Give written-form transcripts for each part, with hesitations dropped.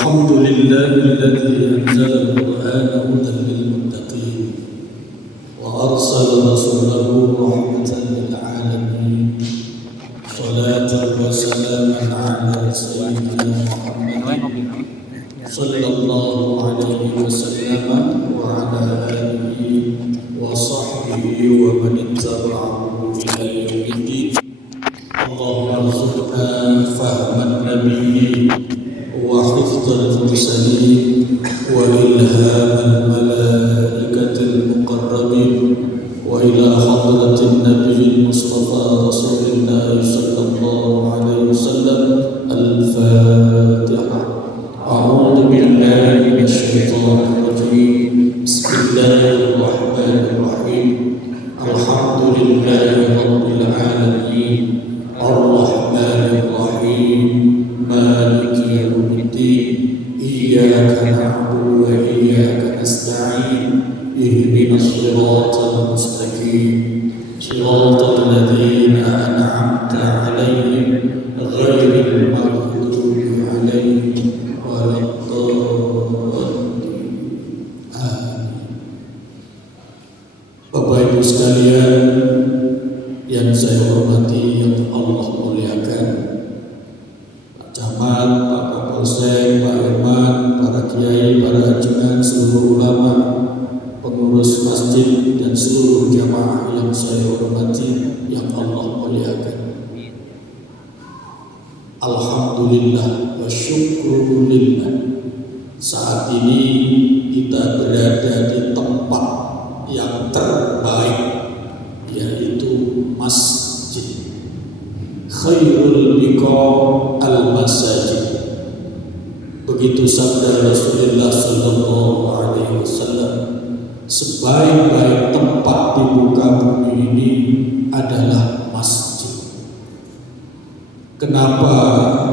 الحمد لله الذي أنزل القرآن هدى للمتقين وأرسل رسوله رحمة للعالمين صلاة وسلاما على سيدنا محمد صلى الله عليه وسلم وعلى آله وصحبه ومن اتبعه إلى يوم الدين. اللهم ارزقنا فهم النبي وحفظ المرسلين وإلهام الملائكة المقربين وإلى حضرة النبي المصطفى رسول الله صلى الله عليه وسلم. الفاتحة. أعوذ بالله من الشيطان الرجيم. بسم الله الرحمن الرحيم. الحمد لله رب العالمين الرحمن الرحيم مالك يوم الدين. إياك نعبد وإياك نستعين. اهدنا الصراط المستقيم صراط الذين أنعمت عليهم غير المغضوب عليهم ولا الضالين. آمين. Bapak Ibu sekalian yang saya hormati, yang Allah muliakan, Pak Camat, Pak Kapolsek, Pak Irman, para kiai, para junjungan, seluruh ulama, pengurus masjid dan seluruh jamaah yang saya hormati, yang Allah muliakan. Alhamdulillah wa syukurulillah. Saat ini kita berada di tempat yang terbaik, yaitu masjid. Khairul biqa al-masajid. Begitu sabda Rasulullah sallallahu alaihi wasallam, sebaik-baik tempat di muka bumi ini adalah masjid. Kenapa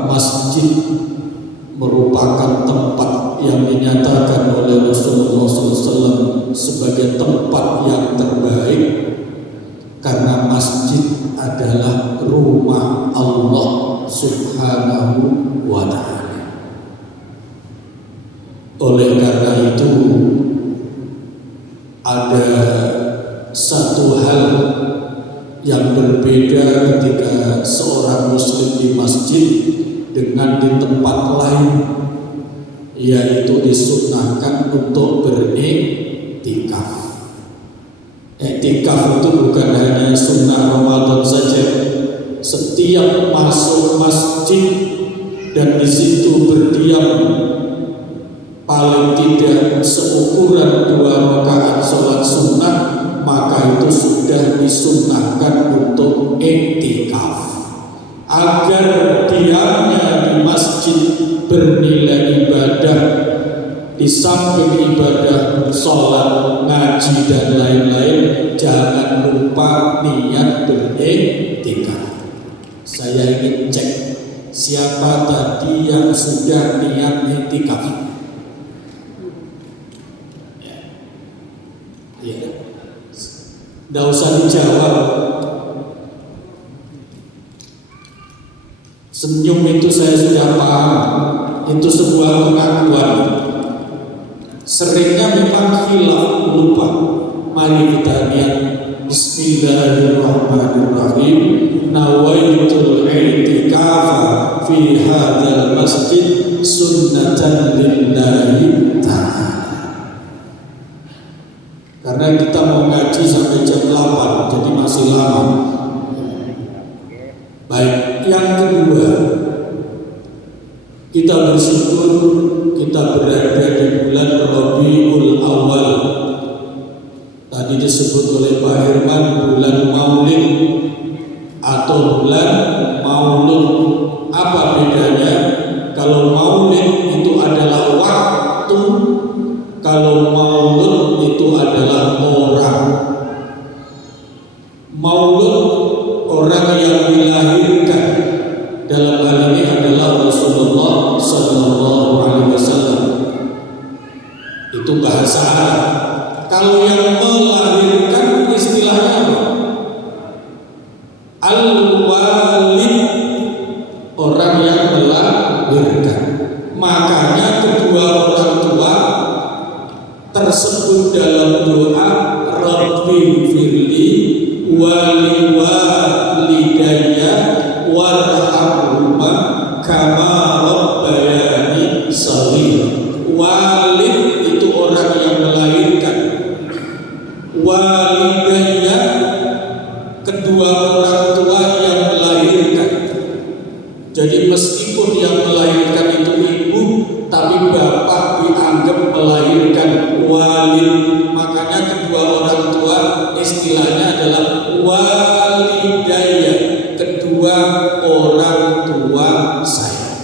masjid merupakan tempat yang dinyatakan oleh Rasulullah SAW sebagai tempat yang terbaik? Karena masjid adalah rumah Allah Subhanahu wa ta'ala. Oleh karena itu, ada satu hal yang berbeda ketika seorang muslim di masjid dengan di tempat lain, yaitu disunnahkan untuk beriktikaf. Iktikaf itu bukan hanya sunnah Ramadan saja. Setiap masuk masjid dan di situ berdiam paling tidak seukuran 2 rakaat sholat sunnah, maka itu sudah disunnahkan untuk iktikaf, agar diamnya di masjid bernilai ibadah. Di samping ibadah sholat, ngaji dan lain-lain, jangan lupa niat beriktikaf. Saya ingin cek siapa tadi yang sudah niat iktikaf. Tidak usah dijawab. Senyum itu saya sudah paham, itu sebuah pengakuan. Seringnya memang hilaf, lupa. Mari kita niat. Bismillahirrahmanirrahim. Nawaitul i'tikafa fi hadzal masjid sunnatan lillahi ta'ala. Karena kita mau ngaji sampai jam 8, jadi masih lama. Baik, yang kedua, kita bersyukur kita berada di bulan Rabiul Awal. Tadi disebut oleh Pak Herman bulan Maulid atau bulan Maulud. Apa bedanya? Kalau Maulid itu adalah waktu, kalau Maulud itu adalah orang. Maulud orang yang dilahirkan, dalam hal ini adalah Rasulullah Sallallahu Alaihi Wasallam. Itu bahasa Arab. Kalau yang melahirkan istilahnya apa? Al-Walid, orang yang melahirkan. Makanya waliwalidayya warhamhuma kama rabbayani shaghira. Walid itu orang yang melahirkan, walidayya kedua orang tua yang melahirkan. Jadi meskipun yang melahirkan itu ibu, tapi bapak dianggap melahirkan walid. Makanya kedua orang tua istilahnya adalah walidayya, kedua orang tua saya.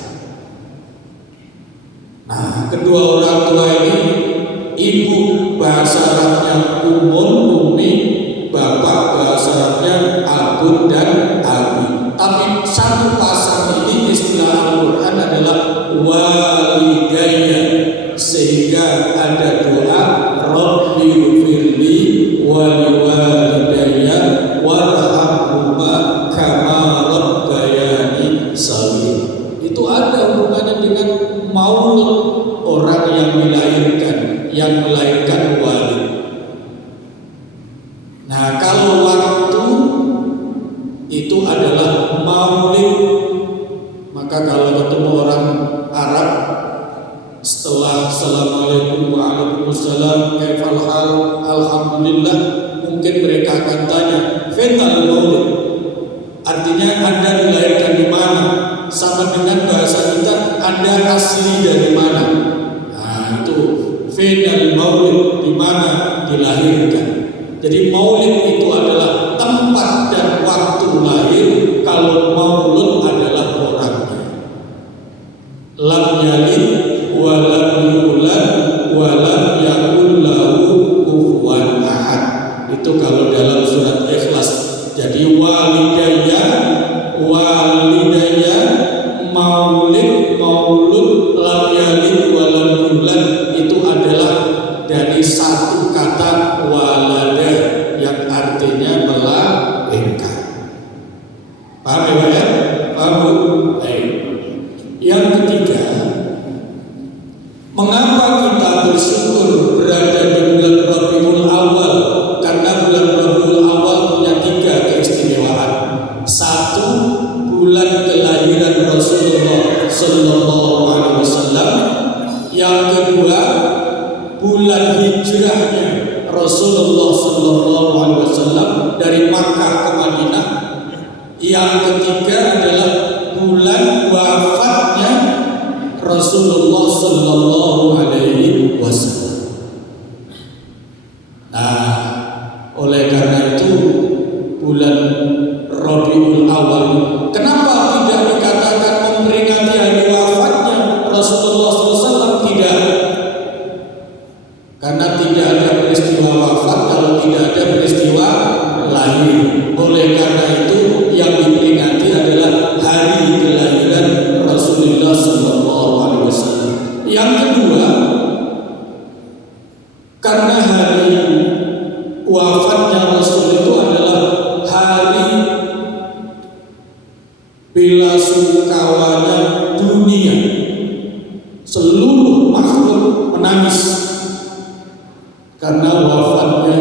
Nah, kedua orang tua ini, ibu bahasa Arabnya ummi, bapak bahasa Arabnya abun dan abi. Tapi satu pasang ini istilah Al-Quran adalah walidayya, sehingga ada doa Rabbi ghfirli waliwalidayya warhamhuma kama rabbayani shaghira. Itu ada hubungannya dengan maulud, orang yang melahirkan walid. Nah, kalau waktu itu adalah maulid, maka kalau ketemu orang Arab setelah assalamualaikum waalaikumsalam kaifal hal alhamdulillah, mungkin mereka akan tanya fetal maulid, artinya Anda dilahirkan di mana? Sama dengan bahasa kita, Anda asli dari mana? Nah, itu fetal maulid, di mana dilahirkan. Jadi maulid itu adalah tempat dan waktu lahir, kalau maulud adalah orangnya. Lam yalid wa lam yulad wa lam yakul lahu kufuwan ahad. Itu kalau dalam surat Ikhlas. Jadi walidayya maulid maulud lam yalid wa lam yulad itu adalah dari satu kata walada yang artinya melahirkan. Paham ya? Paham? Baik. Yang ketiga, mengapa kita bersyukur berada di bulan Rabiul Awal? Karena bulan Rabiul Awal punya 3 keistimewaan. Satu, bulan kelahiran Rasulullah Sallallahu Alaihi Wasallam. Yang kedua, bulan hijrahnya Rasulullah Sallallahu Alaihi Wasallam dari Makkah ke Madinah. Yang ketiga adalah bulan wafatnya Rasulullah Sallallahu Alaihi Wasallam. Nah, oleh karena itu bulan Rabiul Awal, kenapa tidak dikatakan memperingati hari wafatnya Rasulullah SAW? Tidak, karena tidak ada peristiwa wafat kalau tidak ada peristiwa lahir. Oleh karena itu yang diperingati adalah hari kelahiran Rasulullah SAW. Yang kedua, karena hari wafatnya Rasul itu adalah hari bela sungkawanya dunia, seluruh makhluk menangis karena wafatnya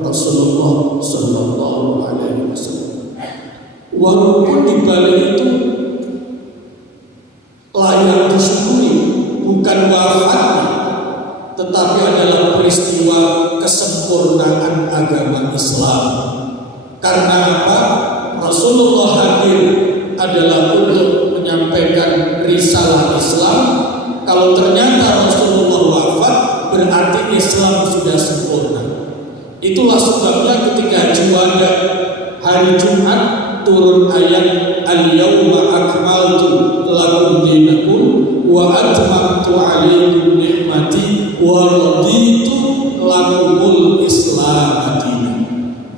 Rasulullah Sallallahu Alaihi Wasallam. Walaupun di balik itu layak disyukuri bukan wafatnya, tetapi adalah peristiwa kesempurnaan agama Islam. Karena apa? Rasulullah hadir adalah untuk menyampaikan risalah Islam. Kalau ternyata Rasulullah wafat, berarti Islam sudah sempurna. Itulah sebabnya ketika Jumat hari Jumat turun ayat al-yawma akmaltu lakum dinakum wa atmamtu alaikum ni'mati wa raditu lakumul Islam dinan.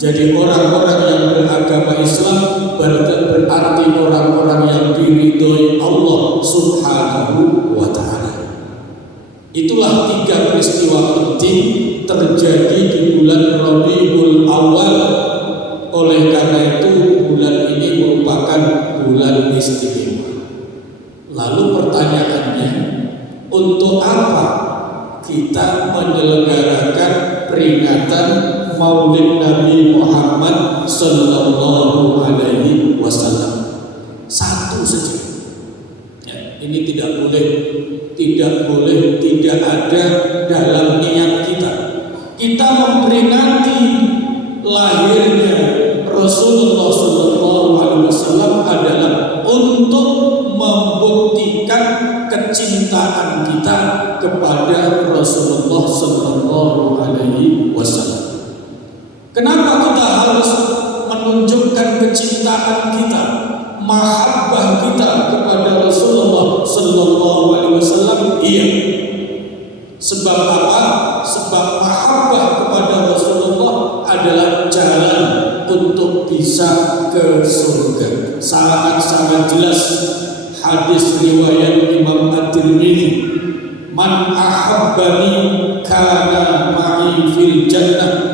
Jadi orang-orang yang beragama Islam berarti orang-orang yang diridhoi Allah Subhanahu wa ta'ala. Itulah 3 peristiwa penting terjadi di bulan Rabiul Awal. Oleh karena itu bulan ini merupakan bulan istimewa. Lalu pertanyaannya, untuk apa kita menyelenggarakan peringatan Maulid Nabi Muhammad sallallahu alaihi wasallam. Satu saja. Ya, ini tidak boleh tidak ada dalam niat kita. Kita memperingati lahirnya Rasulullah sallallahu alaihi wasallam adalah untuk membuktikan kecintaan kita kepada Rasulullah sallallahu alaihi wasallam. Kenapa kita harus menunjukkan kecintaan kita, mahabbah kita kepada Rasulullah sallallahu alaihi wasallam? Iya. Sebab apa? Sebab mahabbah kepada Rasulullah adalah jalan untuk bisa ke surga. Sangat-sangat jelas hadis riwayat Imam At-Tirmidzi, man ahabbani kana ma'i fil jannah.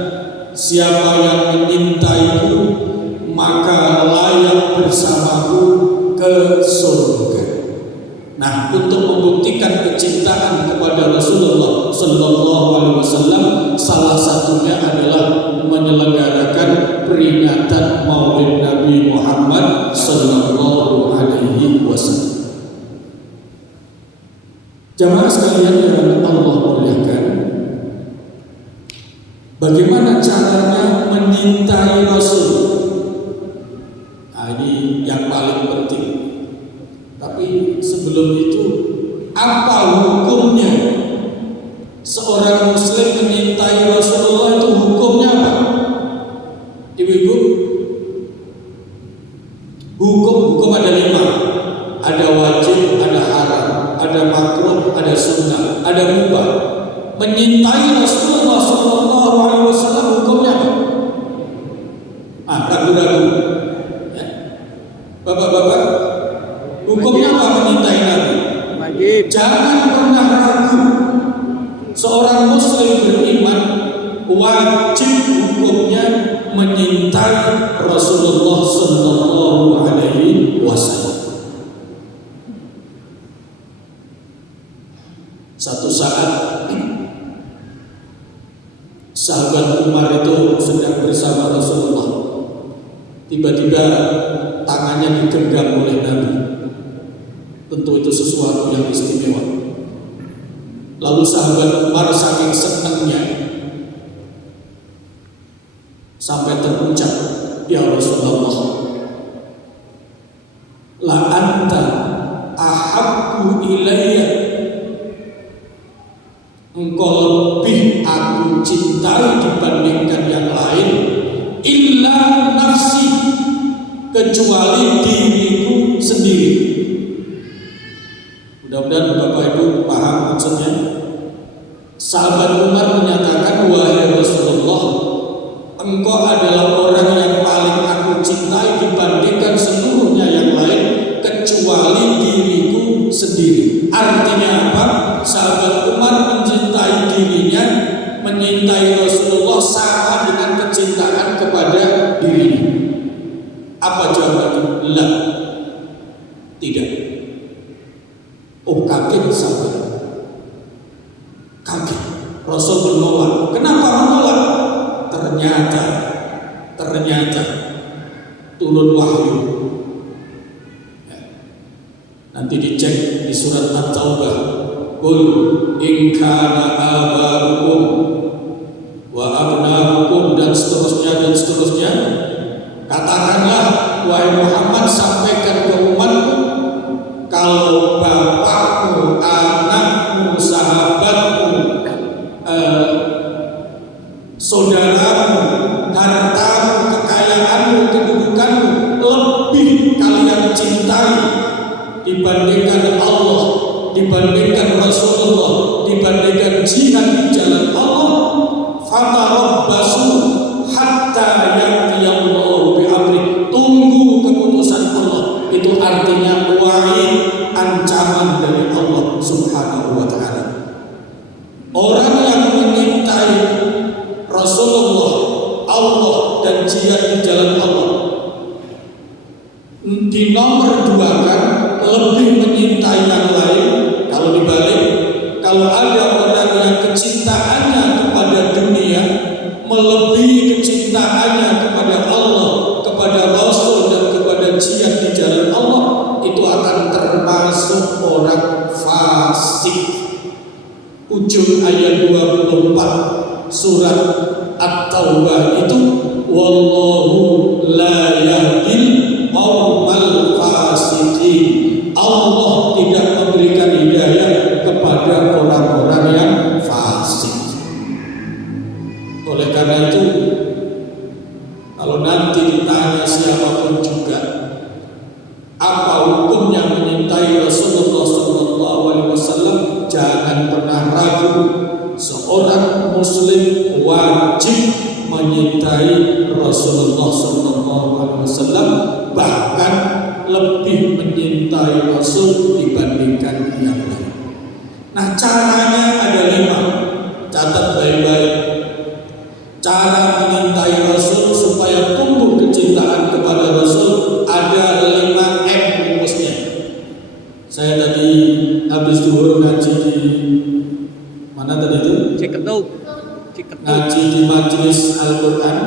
Siapa yang menyintaiku maka layak bersamaku ke surga. Nah, untuk membuktikan kecintaan kepada Rasulullah sallallahu alaihi wasallam, salah satunya adalah menyelenggarakan peringatan Maulid Nabi Muhammad sallallahu alaihi wasallam. Jamaah sekalian yang Allah muliakan, bagaimana caranya menyintai Rasul? Nah, ini yang paling penting. Tapi sebelum itu, apa hukumnya seorang muslim menyintai Rasulullah? Itu hukumnya apa? Ibu-ibu, hukum ada 5. Ada wajib, ada haram, ada makruh, ada sunnah, ada mubah. Menyintai Rasulullah sallallahu alaihi wasallam hukumnya apa? Ragu-ragu. Ya. Bapak-bapak, hukumnya apa menyintai Nabi? Wajib. Jangan pernah ragu. Seorang muslim beriman wajib hukumnya menyintai Rasulullah sallallahu alaihi wasallam. Satu saat sahabat Umar itu sedang bersama Rasulullah. Tiba-tiba tangannya digenggam oleh Nabi. Tentu itu sesuatu yang istimewa. Lalu sahabat Umar saking senangnya sampai terucap, ya Rasulullah, la anta ahabbu ilayya, engkau lebih aku cintai dibandingkan yang lain, illa nafsi, kecuali diriku sendiri. Mudah-mudahan Bapak Ibu paham maksudnya. Sahabat Umar menyatakan, wahai Rasulullah, engkau adalah orang yang paling aku cintai dibandingkan seluruhnya yang lain, kecuali diriku sendiri. Artinya apa? Sahabat Umar mencintai dirinya, menyintai Rasulullah sama dengan kecintaan kepada dirinya. Apa jawabannya? La, tidak. Oh, kaget sahabat, kaget. Rasul menolak. Kenapa menolak? Ternyata turun wahyu. Nanti dicek di surat At-Taubah. Qul in kana aba'ukum wa abna'ukum, dan seterusnya. Katakanlah, wahai Muhammad, sampaikan ke umatmu, kalau bapakmu, anakmu, sahabatmu, saudaramu, hartamu, kekayaanmu, kedudukanmu lebih kalian cintai dibandingkan Allah, dibandingkan Rasulullah, dibandingkan jihad di jalan Allah, fatarabbasu hatta ya'tiyallahu bi'amri, tunggu keputusan Allah. Itu artinya wa'id, ancaman dari Allah subhanahu wa ta'ala. Orang yang menyintai Rasulullah, Allah, dan jihad di jalan Allah, dinomor-duakan, lebih menyintai yang lain. Kalau dibalik, kalau ada orang yang kecintaannya kepada dunia melebihi kecintaannya kepada Allah lebih menyintai Rasul dibandingkan yang lain. Nah, caranya ada 5. Catat baik-baik. Cara menyintai Rasul supaya tumbuh kecintaan kepada Rasul ada 5M rumusnya. Saya tadi habis zuhur ngaji di mana tadi itu? Ciketu. Ngaji di majelis Al-Quran.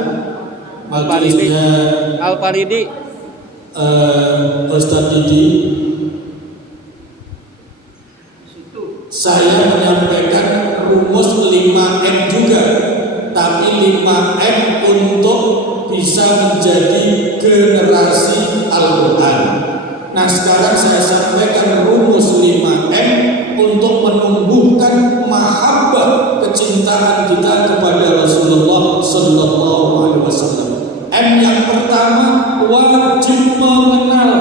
Majelisnya Al-Faridi. Ustaz Didi. Saya menyampaikan rumus 5M juga, tapi 5M untuk bisa menjadi generasi Al-Quran. Nah, sekarang saya sampaikan rumus 5M untuk menumbuhkan mahabbah kecintaan kita kepada Rasulullah Sallallahu Alaihi Wasallam. M yang pertama, wajib mengenal.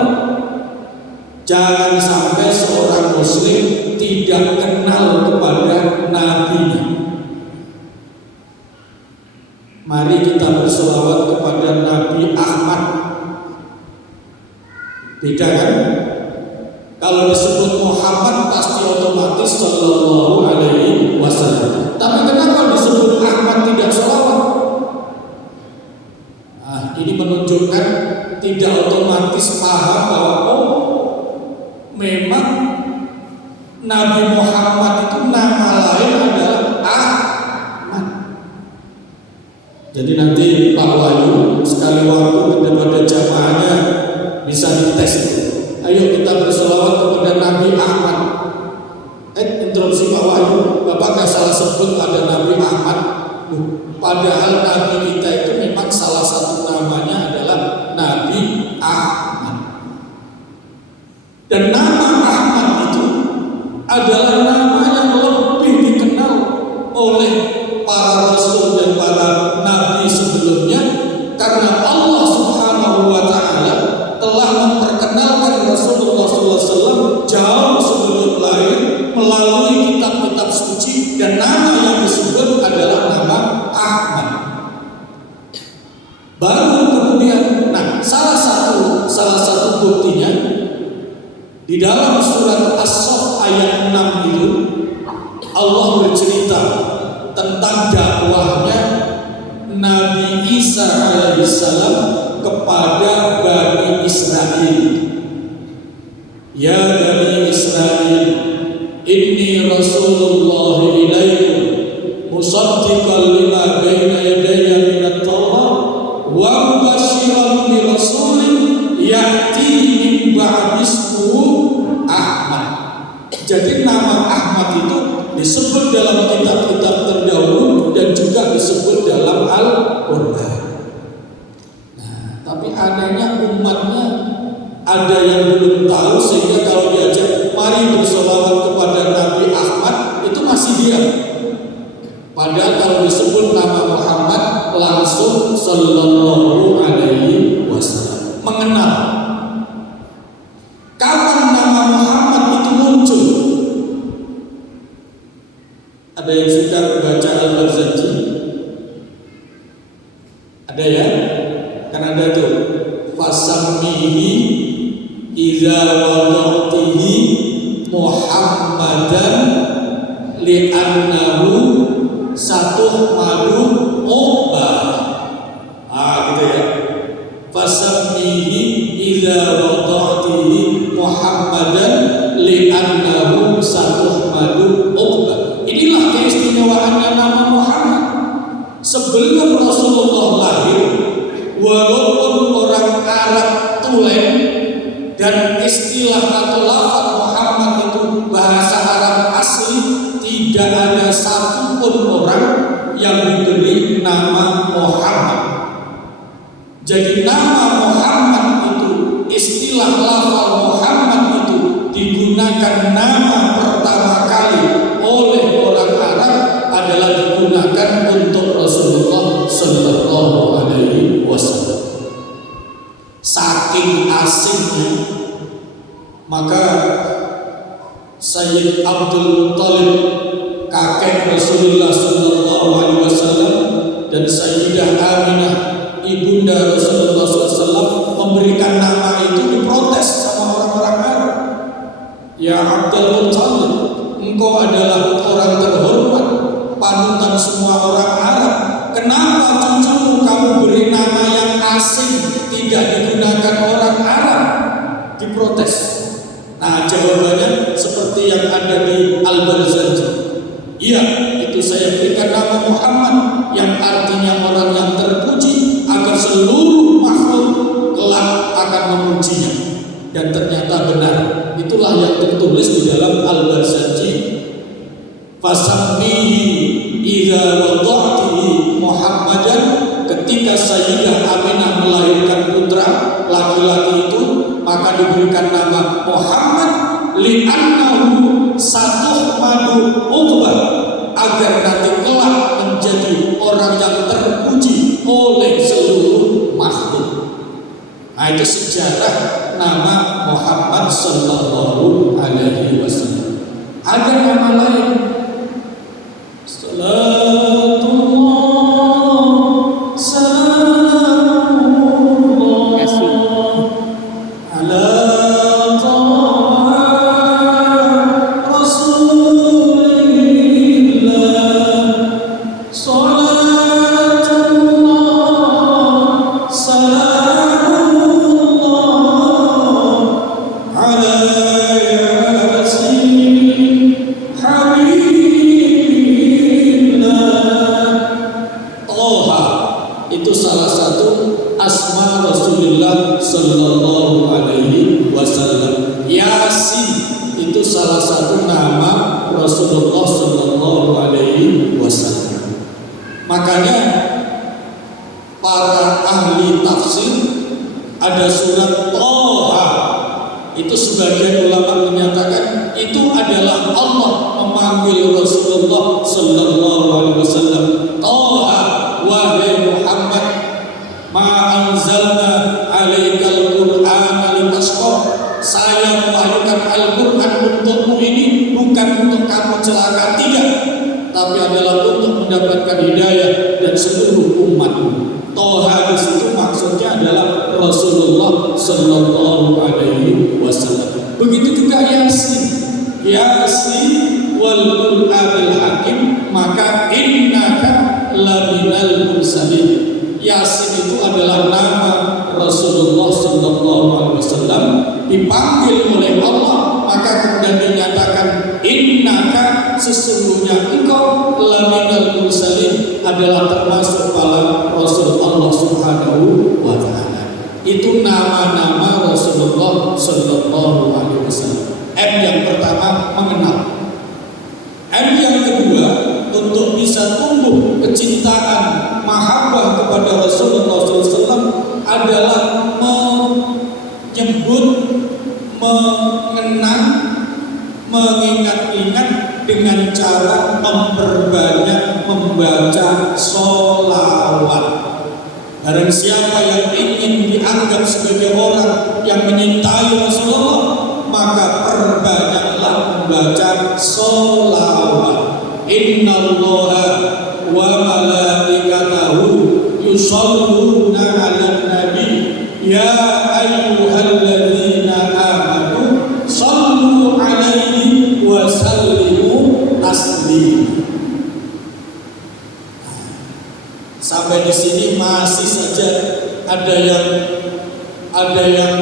Jangan sampai seorang muslim tidak kenal kepada nabinya. Mari kita berselawat kepada Nabi Ahmad. Beda kan? Kalau disebut Muhammad pasti otomatis Sallallahu Alaihi Wasallam. Tapi kenapa disebut Ahmad tidak selawat? Nah, ini menunjukkan tidak otomatis paham bahwa memang Nabi Muhammad itu nama lain adalah Ahmad. Jadi nanti Pak Wahyu sekali waktu kepada jamaahnya bisa dites. Ayo kita berselawat kepada Nabi Ahmad. Interupsi Pak Wahyu, Bapak nggak salah sebut ada Nabi Ahmad. Padahal Nabi kita itu memang salah satu namanya adalah Nabi Ahmad. Dan nama Ahmad itu adalah nama yang lebih dikenal oleh para rasul dan para nabi sebelumnya, karena Allah Subhanahu wa Ta'ala telah memperkenalkan Rasulullah SAW jauh sebelum lahir melalui kitab-kitab suci, dan nama yang disebut adalah nama Ahmad. Baru kemudian, nah salah satu buktinya di dalam surat As-Saff ayat 6 itu Allah bercerita tentang dakwahnya Nabi Isa alaihissalam kepada Bani Israel. Ya Bani Israel, inni Rasulullah ilaikum musaddiqan lima baina yadayya minat Taurat wa mubasysyiran bi rasulin ya'ti min ba'di ismuhu Ahmad. Jadi nama Ahmad itu disebut dalam kitab-kitab terdahulu dan juga disebut dalam Al-Quran. Nah, tapi anehnya umatnya ada yang belum tahu, sehingga kalau diajak mari berselawat kepada Nabi Ahmad itu masih diam. Padahal kalau disebut nama Muhammad langsung Sallallahu Alaihi Wasallam mengenal. Kapan nama Muhammad itu muncul? Ada yang suka baca Al-Barzanji? Ada ya? Kan ada tuh fasammihi idza wada'tihi Muhammadan li'annahu satuhmadu uqbah. Gitu ya. Fasammihi idza wada'tihi Muhammadan li'annahu satuhmadu uqbah. Inilah keistimewaannya nama Muhammad. Sebelum Rasulullah lahir, walaupun orang Arab tulen dan istilah atau lafaz Muhammad itu bahasa Arab asli, tidak ada satupun orang yang diberi nama Muhammad. Jadi nama Muhammad itu, istilah lafaz Muhammad itu digunakan nama pertama kali oleh orang Arab adalah digunakan untuk Rasulullah Sallallahu Alaihi Wasallam. Saking asingnya, maka Sayyid Abdul Muttalib, kakek Rasulullah Sallallahu Alaihi Wasallam, dan Sayyidah Aminah, ibunda Rasulullah SAW, memberikan nama itu diprotes. ya Abdul Muttalib, engkau adalah orang terhormat, panutan semua orang Arab. Kenapa cucumu kamu beri nama yang asing, tidak digunakan orang Arab? Diprotes. Nah, jawabannya seperti yang ada di Al-Barzanji. Iya, itu saya berikan nama Muhammad yang artinya orang yang terpuji, agar seluruh makhluk kelak akan memujinya. Dan ternyata benar. Itulah yang tertulis di dalam Al-Barzanji. Fasammihi idza wada'tihi Muhammadan, ketika Sayyidah Aminah melahirkan putra laki-laki itu, maka diberikan nama Muhammad li'annahu satuhmadu uqbah, agar nanti kelak menjadi orang yang terpuji oleh seluruh makhluk. Nah, itu sejarah nama Muhammad sallallahu alaihi wasallam. Ada nama lain, salatullah salamullah ala sallallahu alaihi wasallam. Yasin itu salah satu nama Rasulullah sallallahu alaihi wasallam. Makanya para ahli tafsir ada surat Thaha, itu sebagian ulama menyatakan itu adalah Allah memanggil Rasulullah sallallahu alaihi wasallam. Thaha, wahai Muhammad, ma anzalna alaikal Qur'ana litashqa, saya mewahyukan Al-Qur'an untukmu ini bukan untuk kamu celaka, tidak, tapi adalah untuk mendapatkan hidayah dan seluruh umatmu. Thaha di situ maksudnya adalah Rasulullah sallallahu alaihi wasallam. Begitu juga Yasin, Yasin wal Qur'anil hakim, maka innaka laminal mursalin. Yasin itu adalah nama Rasulullah sallallahu alaihi wasallam, dipanggil oleh Allah, maka kemudian dinyatakan innaka, sesungguhnya engkau laminal mursalin, adalah termasuk para Rasul Allah Subhanahu wa taala. Itu nama-nama Rasulullah sallallahu alaihi wasallam. M yang pertama, mengenal. M yang kedua, untuk bisa tumbuh kecintaan mahabbah kepada Rasulullah SAW adalah menyebut, mengenang, mengingat-ingat dengan cara memperbanyak membaca sholawat. Barang siapa yang ingin dianggap sebagai orang yang menyintai Rasulullah, maka perbanyaklah membaca sholawat. Innallaha wa malaikatahu yusholluna 'alan nabi ya ayyuhalladzina amanu shollu 'alaihi wa sallimu taslima. Sampai di sini masih saja ada yang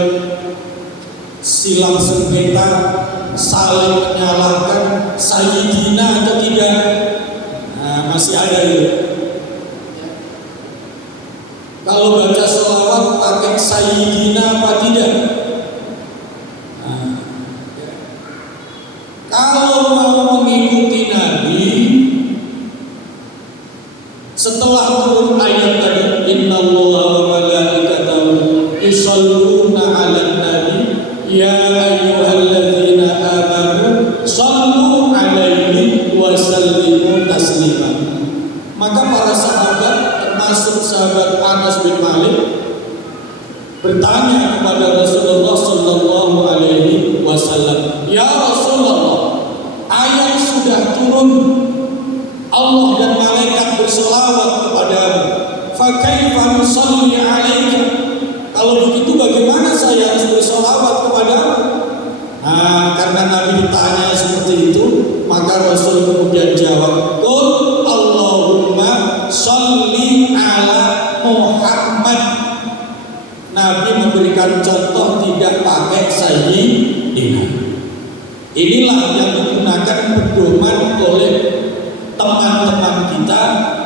silang sengketa, saling menyalahkan Sayyidina atau tidak. Nah, masih ada itu. Kalau baca sholawat pakai Sayyidina apa tidak? Nah, kalau mau mengikuti Nabi, setelah turun ayat tadi, innallaha wa malaikatahu yusholluna 'alan nabi ya ayyuhalladzina amanu shallu 'alaihi wa sallimu taslima. Maka para sahabat, termasuk sahabat Anas bin Malik, bertanya kepada Rasulullah sallallahu alaihi wasallam, ya Rasulullah, ayat sudah turun, Allah dan malaikat berselawat kepadamu, fa kaifa nusalli 'alaika? Kalau begitu bagaimana saya harus berselawat kepadamu? Nah, karena Nabi diberikan contoh tidak pakai sayyidina. Inilah yang digunakan pedoman oleh teman-teman kita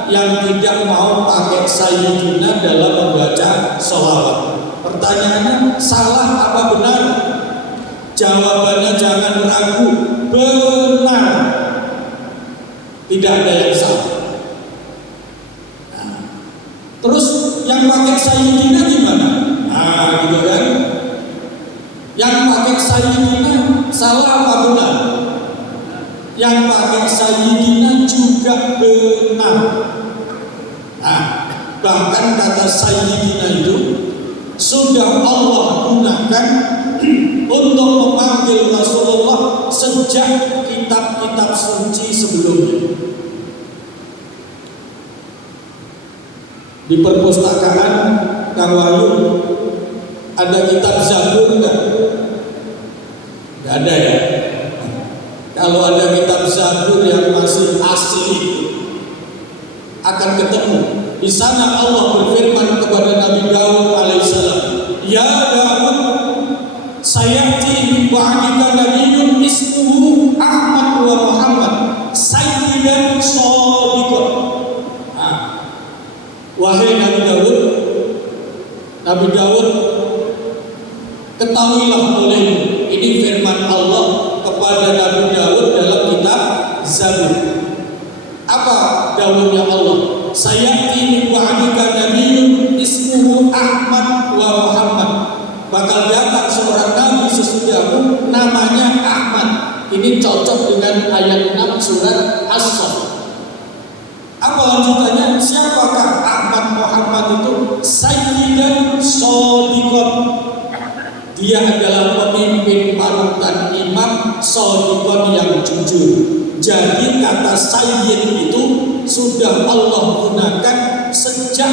yang tidak mau pakai sayyidina dalam membaca sholawat. Pertanyaannya, salah apa benar? Jawabannya jangan ragu, benar. Tidak ada yang salah. Nah, terus yang pakai sayyidina gimana? Nah, gitu kan? Yang pakai sayyidina salah apa benar? Yang pakai sayyidina juga benar. Nah, bahkan kata sayyidina itu sudah Allah gunakan untuk memanggil Rasulullah sejak kitab-kitab suci sebelumnya. Di perpustakaan Kang Wahyu ada kitab Zabur enggak? Enggak ada ya. Kalau ada kitab Zabur yang masih asli akan ketemu. Di sana Allah berfirman kepada Nabi Daud alaihissalam, "Ya Daud, sayati min ba'dika nabiyyun ismuhu Ahmad wa Muhammad, sayyidan shadiqan." Wahai Nabi Daud, ketahuilah olehmu, ini firman Allah kepada Nabi Daud dalam kitab Zabur. Apa dawuhnya Allah? Sayati min ba'dika nabiyyun ismuhu Ahmad wa Muhammad. Bakal datang seorang nabi sesudahmu namanya Ahmad. Ini cocok dengan ayat 6 surat As-Saff. Apa lanjutannya? Siapakah Ahmad Muhammad itu? Sayyidan shadiqan. Dia adalah pemimpin panutan imam shadiqan yang jujur. Jadi kata sayyid itu sudah Allah gunakan sejak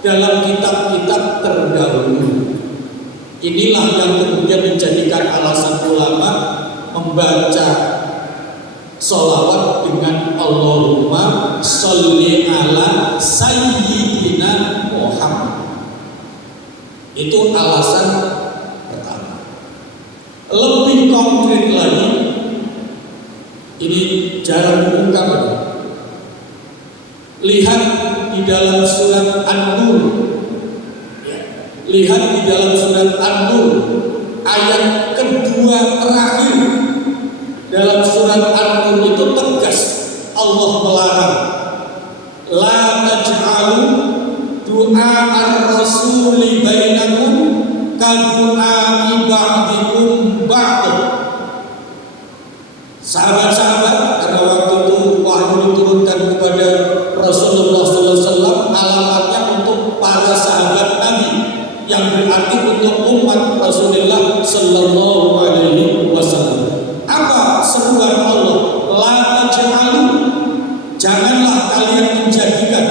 dalam kitab-kitab terdahulu. Inilah yang kemudian menjadikan alasan ulama membaca sholawat dengan Allahumma sholli ala sayyidina Muhammad. Itu alasan pertama. Lebih konkret lagi, ini jarang diungkap. Lihat di dalam surat An-Nur. Lihat di dalam surat An-Nur ayat kedua terakhir. Dalam surat An-Nur itu tegas Allah melarang, la taj'alu du'a ar-rasuli bainakum kadu'a'i ba'dikum ba'd. Sahabat-sahabat, karena waktu itu wahyu diturunkan kepada Rasulullah SAW, alamatnya untuk para sahabat Nabi, yang berarti untuk umat Rasulullah Sallallahu Alaihi Wasallam. Apa seruan Allah? La taj'alu, janganlah kalian menjadikan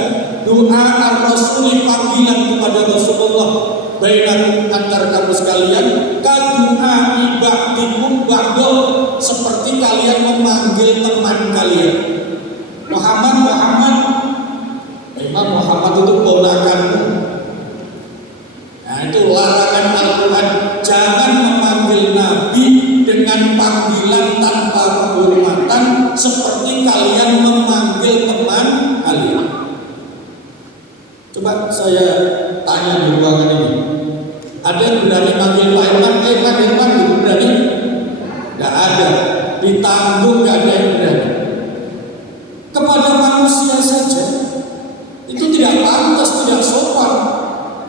doa ar-rasuli, panggilan kepada Rasulullah, bainakum antar kamu sekalian, kadu'a ibadikum ba'do, seperti kalian memanggil teman kalian. Muhammad, memang Muhammad itu ponakanmu. Nah, itu larangan Al-Quran. Jangan memanggil Nabi dengan panggilan tanpa penghormatan seperti kalian memanggil teman kalian. Coba saya tanya di ruangan ini, ada yang berani manggil Pak Irman gitu, berani? Gak ada. Ditanggung, gak ada yang berani. Kepada manusia saja itu tidak pantas, tidak sopan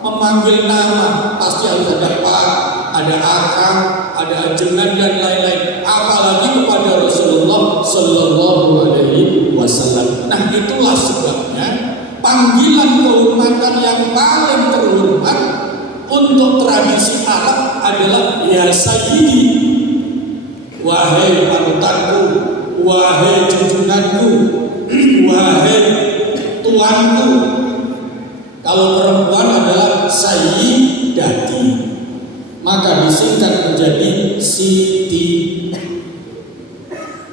memanggil nama. Pasti harus ada Pak, ada Akang, ada ajengan dan lain-lain. Apalagi kepada Rasulullah Sallallahu Alaihi Wasallam. Nah, itulah sebabnya panggilan kehormatan yang paling terhormat untuk tradisi Arab adalah ya sayyidi, wahai panutanku, wahai junjunganku, wahai tuanku. Kalau perempuan adalah sayyidati, maka disingkat menjadi Siti.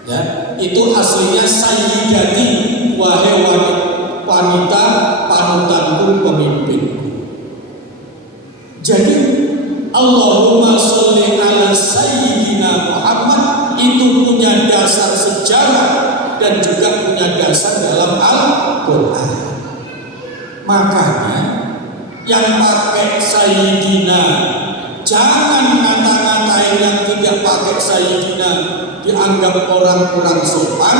Ya, itu aslinya sayyidati, wahai wanita panutanku, pemimpinku. Jadi Allahumma sholli ala sayyidina Muhammad itu punya dasar sejarah dan juga punya dasar dalam Al-Quran. Makanya yang pakai sayyidina jangan ngata-ngatain yang tidak pakai sayyidina dianggap orang kurang sopan.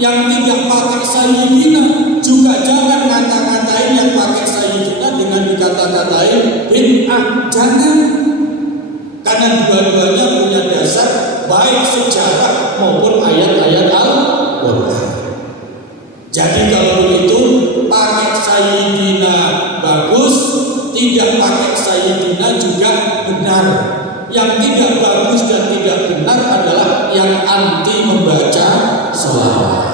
Yang tidak pakai sayyidina juga jangan ngata-ngatain yang pakai sayyidina dengan dikata-katain bid'ah. Jangan, karena dua-duanya punya dasar baik sejarah maupun ayat-ayat Al-Quran. Jadi kalau begitu pakai sayyidina bagus, tidak pakai sayyidina juga benar. Yang tidak bagus dan tidak benar adalah yang anti membaca sholawat.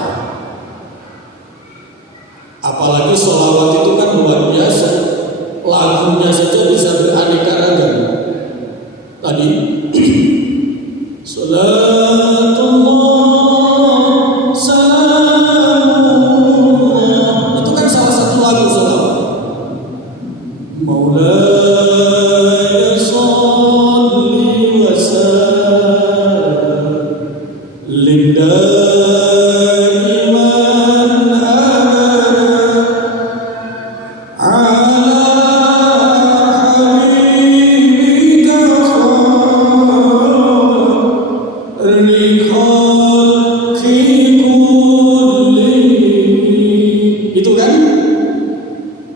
Apalagi sholawat itu kan luar biasa, lagunya saja bisa beraneka ragam. Tadi salatullah salamullah itu kan salah satu lagu sholawat. Maulaya sholli wa sallim daiman ala habibika khairil khalqi kullihim. Itu kan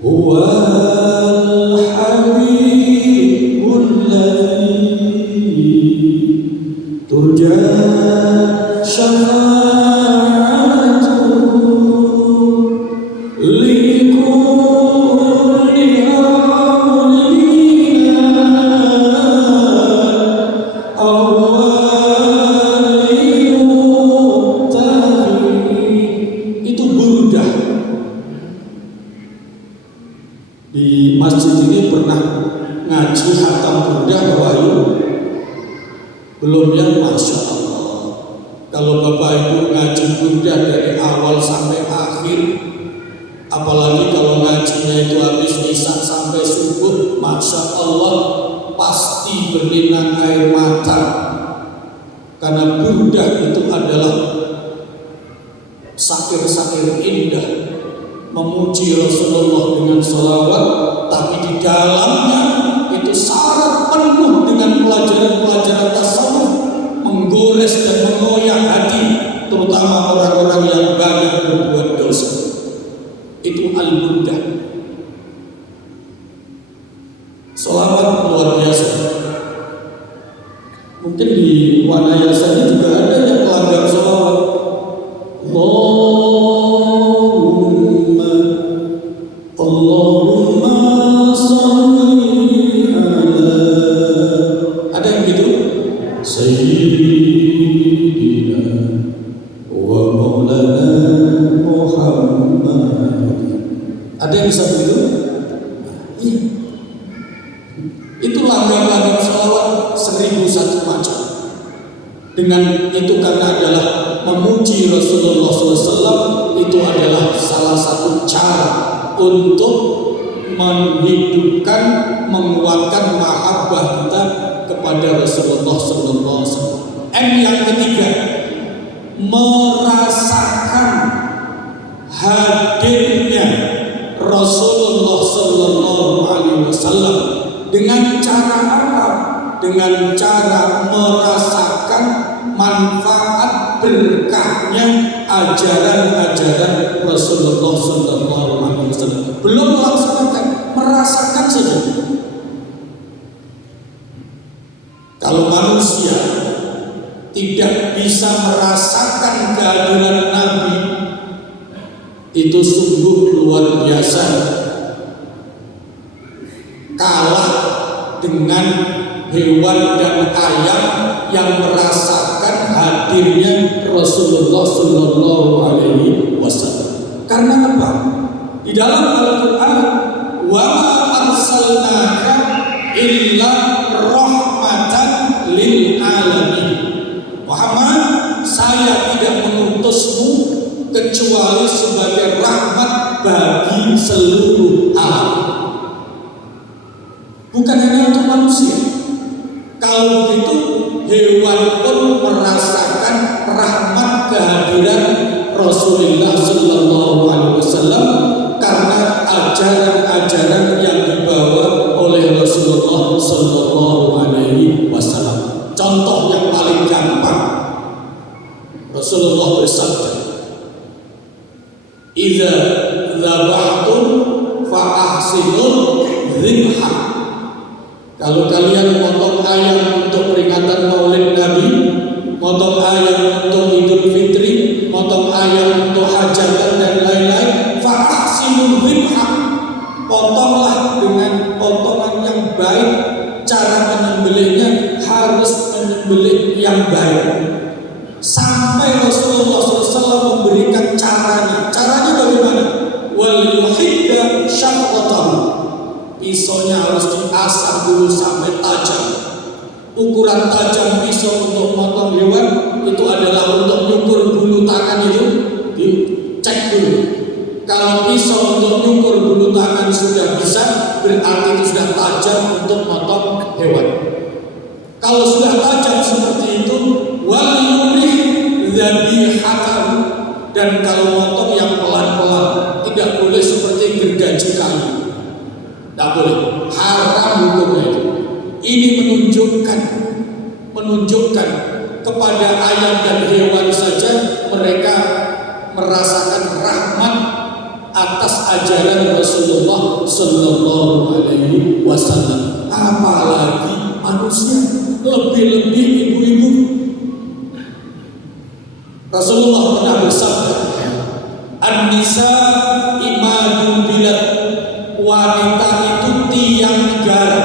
huwa turja syafa'atu likulli awliya awwali muhtari. Itu burdah. Di masjid ini pernah ngaji khatam burdah wahyu. Belum ya, Masya Allah. Kalau Bapak Ibu ngaji burdah dari awal sampai akhir, apalagi kalau ngajinya itu habis isya sampai subuh, Masya Allah, pasti berlinang air mata. Karena burdah itu adalah syair-syair indah, memuji Rasulullah dengan sholawat, tapi di dalamnya itu syarat penuh dengan pelajaran-pelajaran tasawuf, menggores dan mengoyak hati, terutama orang-orang yang banyak berbuat dosa. Itu al-burdah. Sholawat luar biasa. Mungkin di Wanayasanya juga ada yang pelanggar sholawat. Allahumma sholli ala, ada yang gitu, Sayyidina wa maulana Muhammad. Ada yang bisa begitu? Iya. Itu langgam-langgam sholawat 1001 macam. Dengan itu karena adalah memuji Rasulullah SAW, itu adalah salah satu cara untuk menghidupkan, menguatkan mahabbah kita kepada Rasulullah SAW. Yang ketiga, merasakan hadirnya Rasulullah SAW. Dengan cara apa? Dengan cara merasakan manfaat berkahnya ajaran-ajaran Rasulullah SAW. Belum melaksanakan, merasakan saja. Kalau manusia tidak bisa merasakan kehadiran Nabi, itu sungguh luar biasa, kalah dengan hewan dan ayam yang merasakan hadirnya Rasulullah SAW. Karena apa? Di dalam Al-Quran, wa ma arsalnaka illa rahmatan lil alamin. Muhammad, saya tidak mengutusmu kecuali sebagai rahmat bagi seluruh alam. bukan hanya untuk manusia. Kalau begitu, hewan pun merasakan rahmat kehadiran Rasulullah Sallallahu Alaihi Wasallam karena ajaran-ajaran yang dibawa oleh Rasulullah Sallallahu Alaihi Wasallam. Contoh yang paling gampang, Rasulullah bersabda, "Idza dzabhtum fa ahsinul dzibha." Kalau kalian potong ayam untuk peringatan Maulid Nabi, potong ayam untuk Idul Fitri, potong ayam untuk hajatan dan lain-lain, fa ahsinul dzibha. Potonglah dengan potongan yang baik. Cara menyembelihnya harus menyembelih yang baik. Sampai Rasulullah SAW memberikan caranya. Caranya bagaimana? Wal yuhidda syafqatahu. Pisaunya harus diasah dulu sampai tajam. Ukuran tajam pisau untuk memotong hewan itu adalah untuk nyukur bulu tangan itu dicek dulu. Kalau pisau untuk nyukur bulu tangan sudah bisa, berarti itu sudah tajam untuk memotong hewan. Kalau sudah tajam seperti itu, wal yurih dzabihatahu, dan kalau motong yang pelan-pelan, tidak boleh seperti gergaji kayu. Tidak boleh, haram hukumnya itu. Ini menunjukkan kepada ayam dan hewan saja mereka merasakan rahmat atas ajaran Rasulullah Sallallahu Alaihi Wasallam. Apalagi manusia, lebih-lebih ibu-ibu. Rasulullah pernah bersabda, "An-nisa imadul bilad." Wanita itu tiang negara.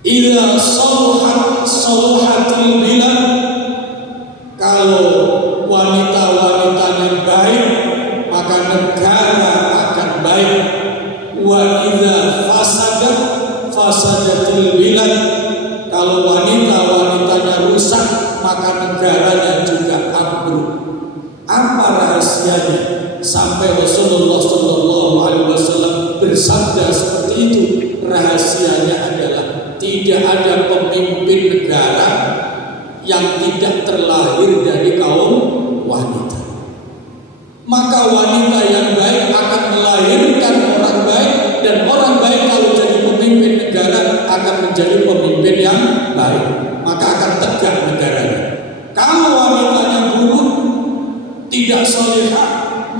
Idza salahatil bilad, kalau wanita-wanitanya baik, maka negara akan baik. Wa idza fasadatil bilad, kalau wanita-wanitanya rusak, maka negaranya juga ambruk. Apa rahasianya sampai Rasulullah Sallallahu Alaihi Wasallam bersabda seperti itu? Rahasianya adalah tidak ada pemimpin negara yang tidak terlahir dari kaum wanita. Maka wanita yang baik akan melahirkan orang baik, dan orang baik kalau jadi pemimpin negara akan menjadi pemimpin yang baik, maka akan tegak negaranya. Kalau wanitanya buruk, tidak salihah,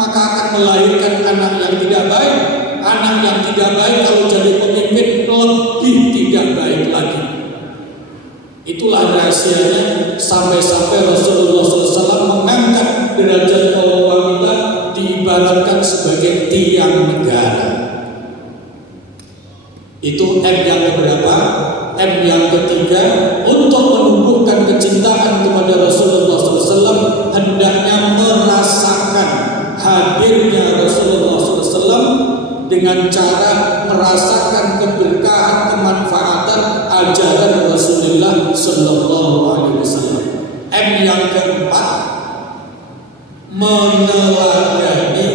maka akan melahirkan anak yang tidak baik. Anak yang tidak baik kalau jadi pemimpin lebih tidak baik lagi. Itulah rahasianya sampai-sampai Rasulullah SAW mengangkat derajat kaum wanita diibaratkan sebagai tiang negara. Itu M yang keberapa? M yang ketiga, untuk menumbuhkan kecintaan kepada Rasulullah SAW hendaknya merasakan hadirnya Rasulullah SAW dengan cara merasakan keberkahan, kemanfaatan ajaran Rasulullah Sallallahu Alaihi Wasallam. M yang keempat, meneladani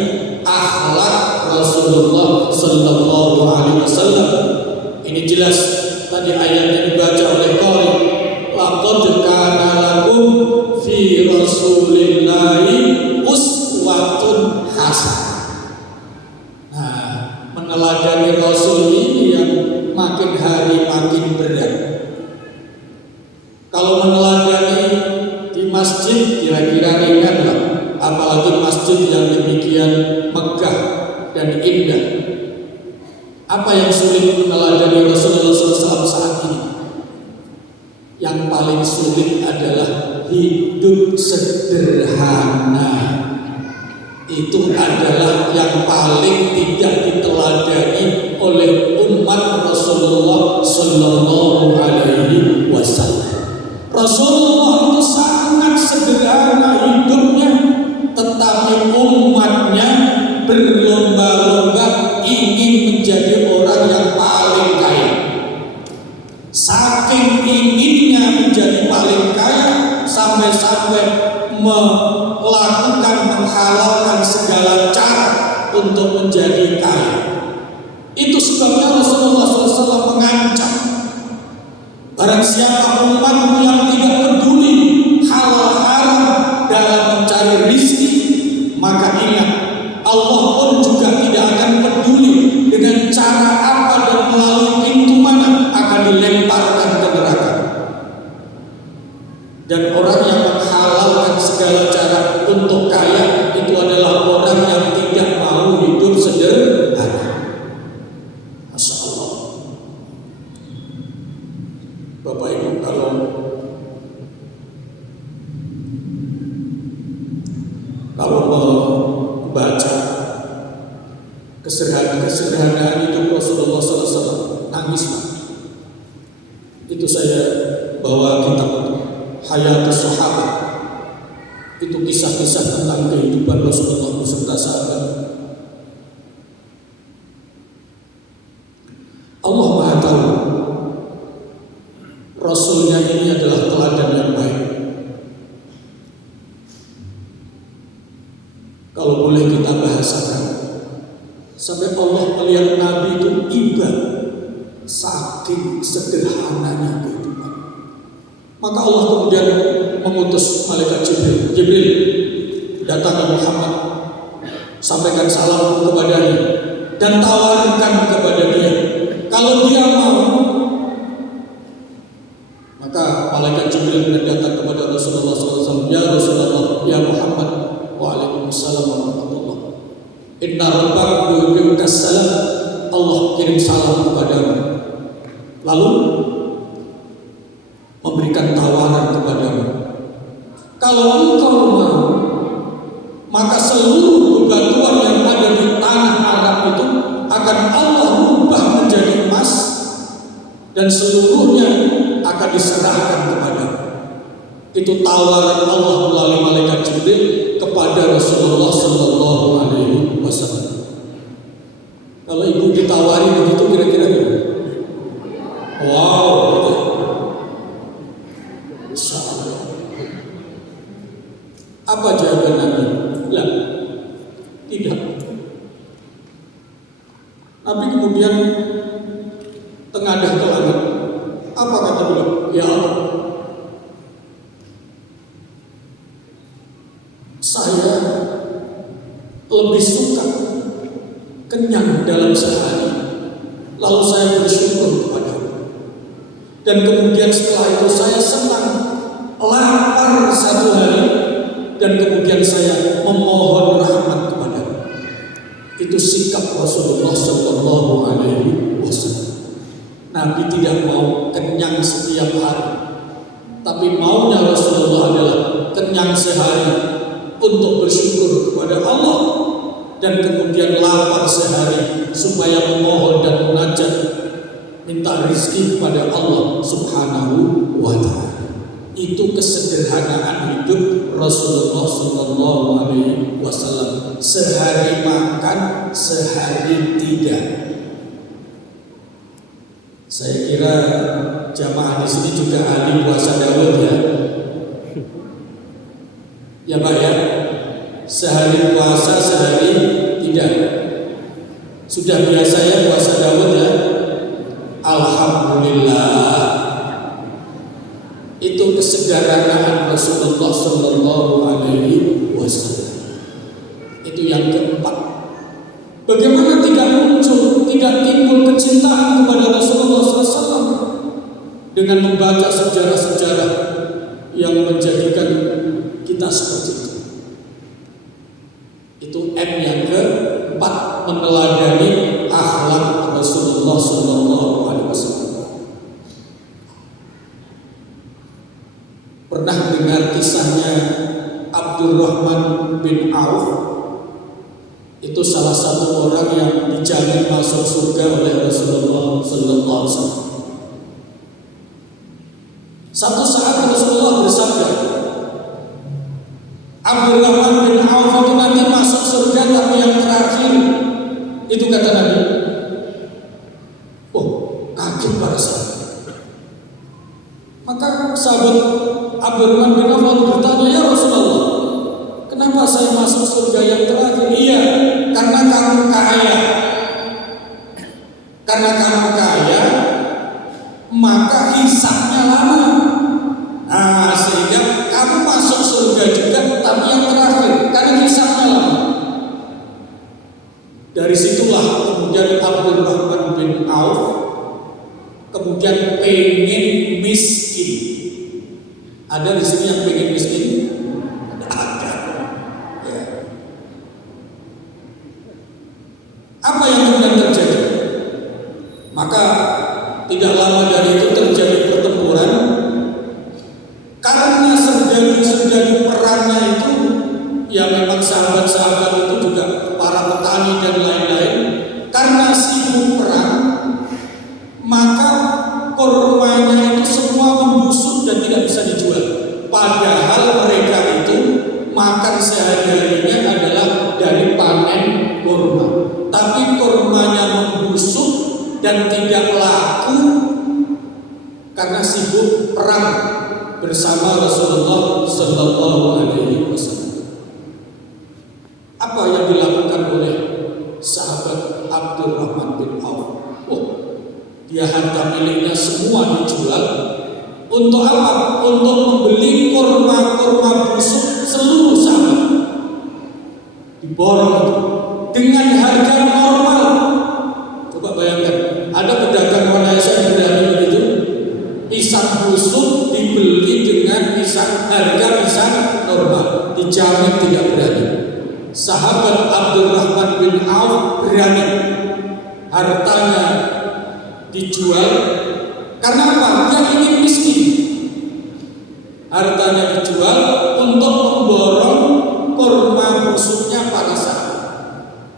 akhlak Rasulullah Sallallahu Alaihi Wasallam. Ini jelas tadi ayatnya dibaca oleh qari, laqad kana lakum fi Rasulillahi uswatun hasanah. Meneladani Rasul ini yang makin hari makin berat. Kalau meneladani di masjid kira-kira ringan lah, apalagi masjid yang demikian megah dan indah. Apa yang sulit meneladani Rasulullah SAW saat ini? Yang paling sulit adalah hidup sederhana. Itu adalah yang paling tidak diteladani oleh umat Rasulullah Sallallahu Alaihi Wasallam. Rasulullah itu sangat sederhana hidupnya, tetapi umatnya berlomba-lomba ingin menjadi orang yang paling kaya. Saking inginnya menjadi paling kaya, sampai-sampai melakukan, menghalalkan segala cara untuk menjadi kaya. Itu sebabnya Rasulullah SAW mengancam, barang siapa umatmu yang tidak peduli halal haram dalam mencari rizki, maka ingat, Allah pun juga tidak akan peduli dengan cara apa dan melalui pintu mana akan dilemparkan ke neraka. Dan orang yang menghalalkan segala cara untuk kaya itu adalah orang yang tidak mau hidup sederhana. Masya Allah. Bapak Ibu, kalau membaca kesederhanaan hidup Rasulullah SAW, nangis Pak. Itu saya bawa kitab Hayatus Sahabat. Itu kisah-kisah tentang kehidupan Rasulullah beserta sahabat. Allah Maha Tahu, Rasulnya ini adalah teladan yang baik. Kalau boleh kita bahasakan, sampai Allah melihat Nabi itu iba, saking sederhananya kehidupan. Maka Allah kemudian mengutus malaikat Jibril datang ke Muhammad, sampaikan salam kepadanya dan tawarkan kepada dia, kalau dia mau, maka malaikat Jibril datang kepada Rasulullah SAW. Ya Rasulullah, ya Muhammad, waalaikumsalam warahmatullah. Inna rabbaka yu'tikas salam. Allah kirim salam kepadamu. Lalu memberikan tawaran kepadamu. Kalau engkau mau, maka seluruh bebatuan yang ada di tanah Arab itu akan Allah ubah menjadi emas dan seluruhnya akan diserahkan kepadamu. Itu tawaran Allah melalui malaikat Jibril kepada Rasulullah Sallallahu Alaihi Wasallam. Kalau ibu ditawari begitu kira-kira gimana? Wow, gitu. Insya Allah. Apa jawaban Nabi? Lah, tidak. Nabi kemudian tengadah ke langit. Apa kata beliau? Ya Allah, saya lebih suka kenyang dalam sehari, lalu saya bersyukur kepada-Mu. Dan kemudian setelah itu saya senang lapar satu hari, dan kemudian saya memohon rahmat kepada-Mu. Itu sikap Rasulullah Sallallahu Alaihi Wasallam. Nabi tidak mau kenyang setiap hari, tapi maunya Rasulullah adalah kenyang sehari untuk bersyukur kepada Allah, dan kemudian lapar sehari supaya memohon dan munajat minta rezeki kepada Allah Subhanahu wa Ta'ala. Itu kesederhanaan hidup Rasulullah Sallallahu Alaihi Wasallam. Sehari makan, sehari tidak. Saya kira jamaah di sini juga ahli puasa Daud ya. Ya Pak ya. Sehari puasa, sehari tidak. Sudah biasa ya puasa Daud ya. Alhamdulillah. Itu kesederhanaan Rasulullah Sallallahu Alaihi Wasallam. Itu yang keempat. Bagaimana tidak muncul, tidak timbul kecintaan kepada Rasulullah SAW dengan membaca sejarah-sejarah yang menjadikan kita seperti itu. Itu M yang keempat, meneladani akhlak Rasulullah SAW. Pernah dengar kisahnya Abdurrahman bin Auf? Itu salah satu orang yang dijamin masuk surga oleh Rasulullah Sallallahu Alaihi Wasallam. Satu saat Rasulullah bersabda, Abdurrahman bin Auf itu nanti masuk surga tapi yang terakhir. Itu kata Nabi. Oh, kaget para sahabat. Maka sahabat Abdurrahman bin Auf bertanya, ya Rasulullah, kenapa saya masuk surga yang terakhir? Iya, karena kamu kaya. karena kamu kaya maka hisabnya lama. Nah, sehingga kamu masuk surga juga, tapi yang terakhir karena hisabnya lama. Dari situlah kemudian Abdurrahman bin Auf kemudian pengen miskin. Ada di sini yang pengen miskin? Ada. Ya. Apa yang kemudian terjadi? Maka tidak lama dari itu terjadi pertempuran. Karena serdadu-serdadu perangnya itu, ya memang sahabat-sahabat itu juga para petani dan lain-lain. Karena sibuk perang, maka kormanya itu semua membusuk dan tidak bisa dijual. Padahal mereka itu makan sehari-harinya adalah dari panen korma. Tapi kormanya membusuk dan tidak laku karena sibuk perang bersama Rasulullah Sallallahu Alaihi Wasallam. Apa yang dilakukan oleh sahabat Abdurrahman bin Auf? Oh, dia harta miliknya semua dijual. Untuk apa? Untuk membeli korma-korma busuk seluruh sahabat. Diborong dengan harga normal. Coba bayangkan, ada pedagang Malaysia yang berani begitu. Pisang busuk dibeli dengan harga pisang normal, dijamin tidak berani. Sahabat Abdurrahman bin Auf berani, hartanya dijual. Karena apa? Dia ingin miskin. Hartanya dijual untuk memborong korma busuknya para sahabat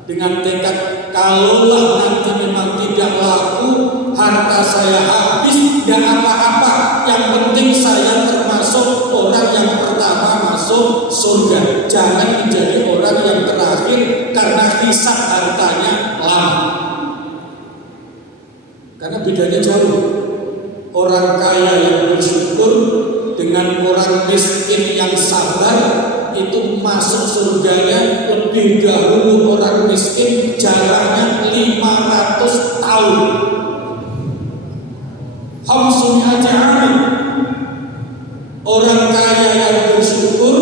dengan tekad, kalaulah nanti memang tidak laku, harta saya habis, tidak apa-apa. Yang penting saya termasuk orang yang pertama masuk surga. Jangan menjadi orang yang terakhir karena hisab hartanya lama. Karena bedanya jauh. Orang kaya yang bersyukur dengan orang miskin yang sabar itu masuk surganya lebih dahulu. Orang miskin jaraknya 500 tahun. Hamsunya ja'am. Orang kaya yang bersyukur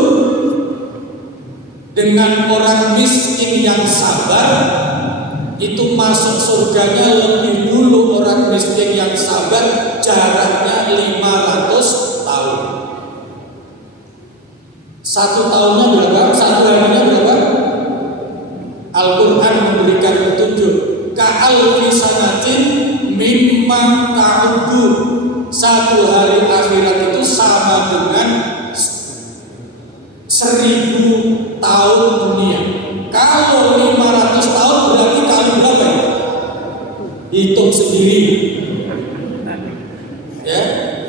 dengan orang miskin yang sabar itu masuk surganya lebih dulu. Orang miskin yang sabar jaraknya 500 tahun. Satu tahunnya berapa? Satu harinya berapa? Al-Quran memberikan petunjuk. Ka'alfi sanatin mimma ta'udun. Satu hari akhirat itu sama dengan 1000 tahun dunia. Kalau 500 tahun berarti kali berapa? Hitung sendiri. Ya,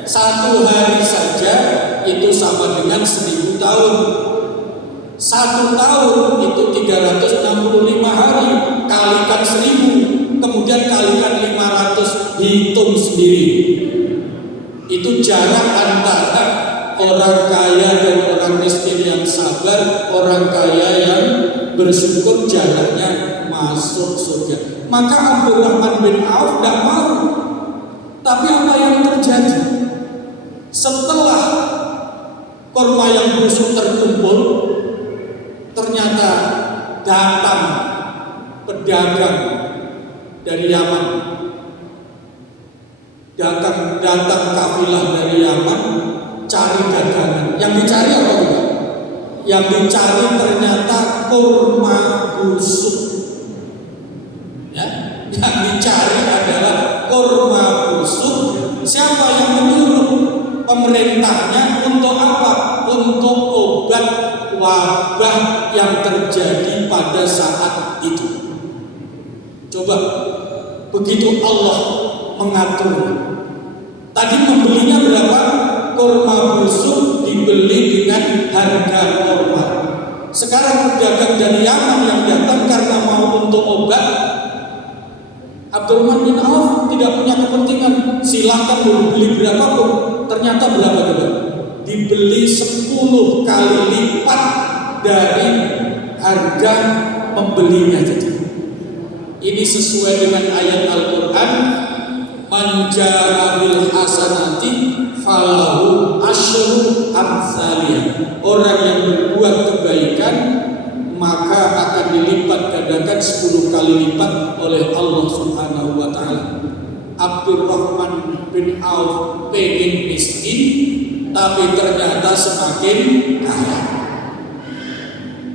satu hari saja itu sama dengan 1000 tahun. Satu tahun itu 365 hari. Kalikan 1000, kemudian kalikan 500, hitung sendiri. Itu jarak antara orang kaya dan orang miskin yang sabar. Orang kaya yang bersyukur jaraknya masuk surga. Maka Abdurrahman bin Auf tidak mau. Tapi apa yang terjadi? Setelah korma yang busuk terkumpul, ternyata datang pedagang dari Yaman. Datang kafilah dari Yaman cari dagangan. Yang dicari apa juga? Yang dicari ternyata kurma busuk. Ya, yang dicari adalah kurma busuk. Siapa yang menyuruh? Pemerintahnya. Untuk apa? Untuk obat wabah yang terjadi pada saat itu. Coba, begitu Allah mengatur. Tadi membelinya berapa? Kurma busuk dibeli dengan harga normal. Sekarang pedagang dari Yaman yang datang karena mau untuk obat. Abdurrahman bin Auf tidak punya kepentingan. Silakan beli berapapun. Ternyata berapa juga? Dibeli 10 kali lipat dari harga pembelinya. Jadi Ini sesuai dengan ayat Al-Quran, man jaa bil hasanati falahu asyru amsaliyah. Orang yang berbuat kebaikan maka akan dilipat gandakan 10 kali lipat oleh Allah Subhanahu wa taala. Abdurrahman bin Auf pengen miskin tapi ternyata semakin kaya.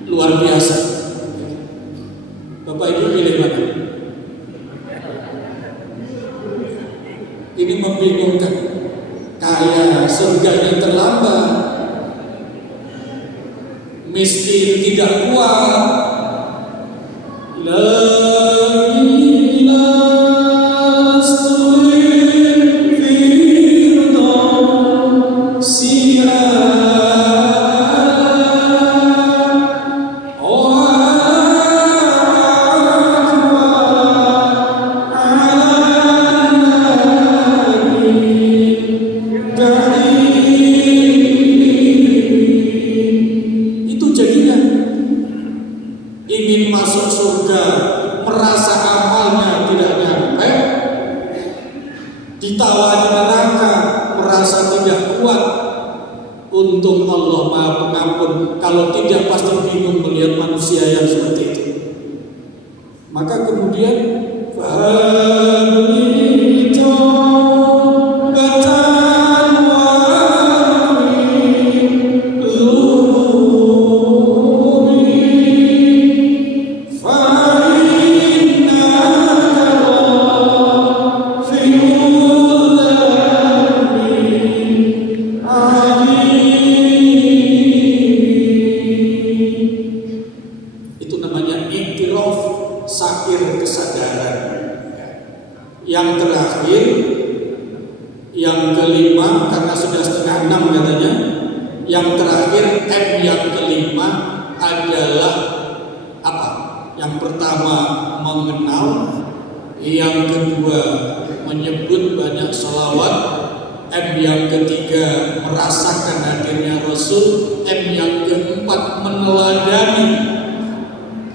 Luar biasa. Bapak Ibu pilih mana? Ini membingungkan. Kaya surganya terlambat, miskin tidak kuat. Ingin masuk surga, merasa amalnya tidak nyampe, ditawari neraka, merasa tidak kuat. Untung Allah Maha Pengampun. Kalau tidak pasti bingung melihat manusia yang seperti itu. Maka kemudian sakir kesadaran. Yang terakhir, yang kelima, karena sudah 5:30 katanya. Yang terakhir, M yang kelima adalah apa? Yang pertama mengenal, yang kedua menyebut banyak sholawat, M yang ketiga merasakan hadirnya Rasul, M yang keempat meneladani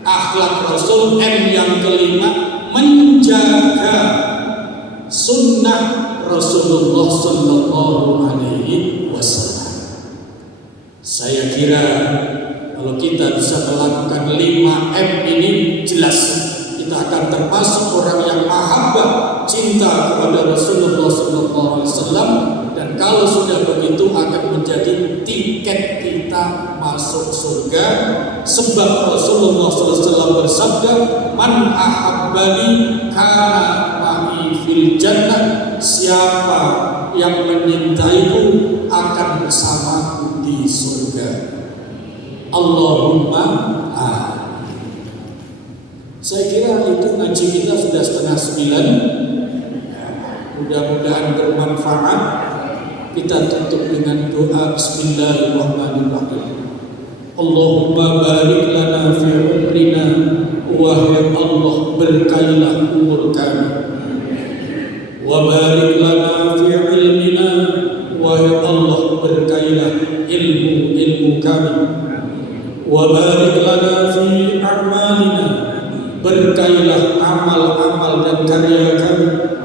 akhlak Rasul, M yang kelima menjaga sunnah Rasulullah Sallallahu Alaihi Wasallam. Saya kira kalau kita bisa melakukan 5M ini, jelas kita akan termasuk orang yang mahabbah, cinta kepada Rasulullah Sallallahu Alaihi Wasallam. Dan kalau sudah begitu akan menjadi tiket kita masuk surga. Sebab Rasulullah SAW bersabda, man ahabbani kana ma'i fil jannah. Siapa yang menyintaiku akan bersamaku di surga. Allahumma amin. Saya kira itu ngaji kita sudah 8:30. Mudah-mudahan bermanfaat. Kita tutup dengan doa Bismillahirrahmanirrahim. Allahumma barik lana fi umrina. Wahai Allah, berkailah umur kami. Wa barik lana fi ilmina. Wahai Allah, berkailah ilmu kami. Wa barik lana fi a'malina. Berkailah amal-amal dan karya kami.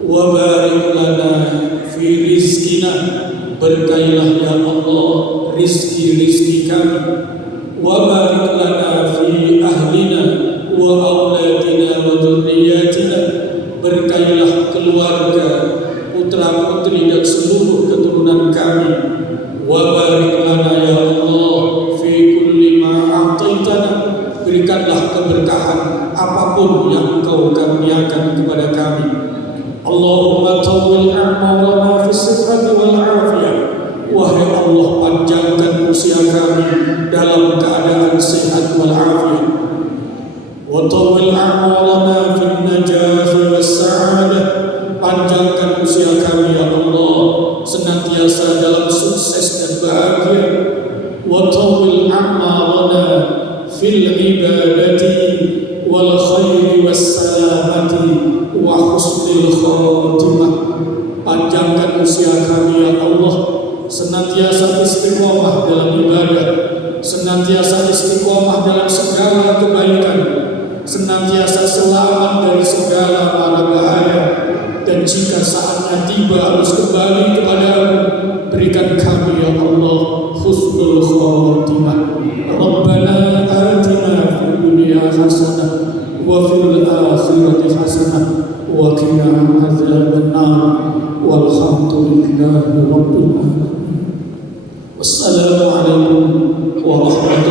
Wa barik lana fi rizkina. Berkailah ya Allah rizki kami. Wa barik lana fi ahlina wa auladina wa dzurriyyatina. Berkailah keluarga, putra putri dan seluruh keturunan kami. Wa barik lana ya Allah fi kulli ma a'taitana. Berikanlah keberkahan apapun yang Engkau karuniakan kepada kami. Allahumma tawwil a'malana fi sihhati wal afiyah. Wahai Allah, panjangkan usia kami dalam keadaan sehat wal afiyah. Wa tawwil a'malana fi najah was sa'adah. Panjangkan usia kami ya Allah senantiasa dalam sukses dan bahagia. Wa tawwil a'malana fil ibadati wal khairi was salamati wa husnil khatimah. Panjangkan usia kami ya Allah senantiasa istiqomah dalam ibadah, senantiasa istiqomah dalam segala kebaikan, senantiasa selamat dari segala mara bahaya, dan jika saatnya tiba harus kembali kepadamu, berikan kami ya Allah husnul khotimah. Rabbana atina fid dunya hasanah wa fil akhirati hasanah wa qina adzabannar. Walhamdulillahi rabbil alamin. Wassalamualaikum warahmatullahi